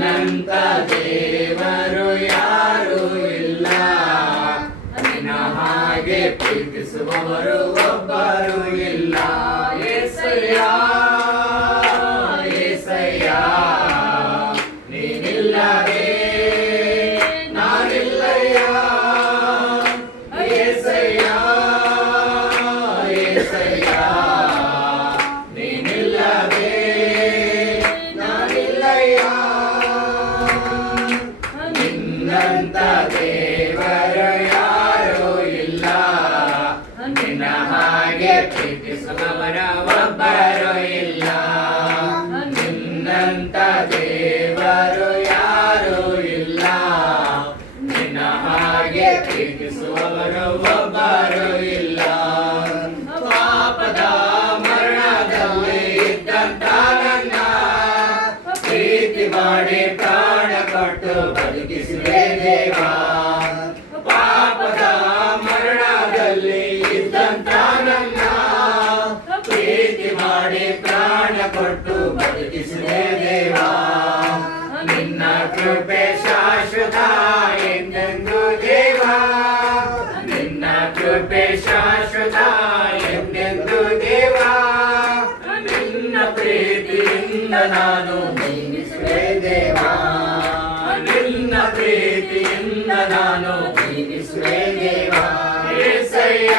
ನಿನ್ನಂತ ದೇವರು ಯಾರೂ ಇಲ್ಲ, ನಿನ್ನ ಹಾಗೆ ಪ್ರೀತಿಸುವವರು ಒಬ್ಬರು ಇಲ್ಲ. యేసయ్య యేసయ్య ನೀನಿಲ್ಲದೆ ನಾನಿಲ್ಲಯ್ಯ. యేసయ్య యేసయ్య ನೀನಿಲ್ಲದೆ ನಾನಿಲ್ಲಯ್ಯ. ನಿನ್ನಂತ ದೇವರು ಯಾರೂ ಇಲ್ಲ, ನಿನ್ನ ಹಾಗೆ ಪ್ರೀತಿಸುವವರ ಒಬ್ಬರು ಇಲ್ಲ. ನಿನ್ನಂತ ದೇವರು ಯಾರೂ ಇಲ್ಲ, ನಿನ್ನ ಹಾಗೆ ಪ್ರೀತಿಸುವವರು ಒಬ್ಬರು ಇಲ್ಲ. ಪಾಪದ ಮರಣದಲ್ಲಿ ಇದ್ದಂತ ನನ್ನ ಪ್ರೀತಿ ಮಾಡಿ ಪ್ರಾಣ ಕೊಟ್ಟು ಬದುಕಿಸಿದೆ ದೇವಾ. ಪಾಪದ ಮರಣದಲ್ಲಿ ಇದ್ದಂತ ನನ್ನ ಪ್ರೀತಿ ಮಾಡಿ ಪ್ರಾಣ ಕೊಟ್ಟು ಬದುಕಿಸಿದೆ ದೇವಾ. ನಿನ್ನ ಕೃಪೆ ಶಾಶ್ವತ ಎಂದೆಂದು ದೇವಾ, ನಿನ್ನ ಕೃಪೆ ಶಾಶ್ವತ ಎಂದೆಂದು ದೇವಾ. ನಿನ್ನ ಪ್ರೀತಿಯಿಂದ ನಾನು ಜೀವಿಸುವೆ ದೇವಾ, ನಿನ್ನ ಪ್ರೀತಿಯಿಂದ ನಾನು ಜೀವಿಸುವೆ ದೇವಾ. యేసయ్య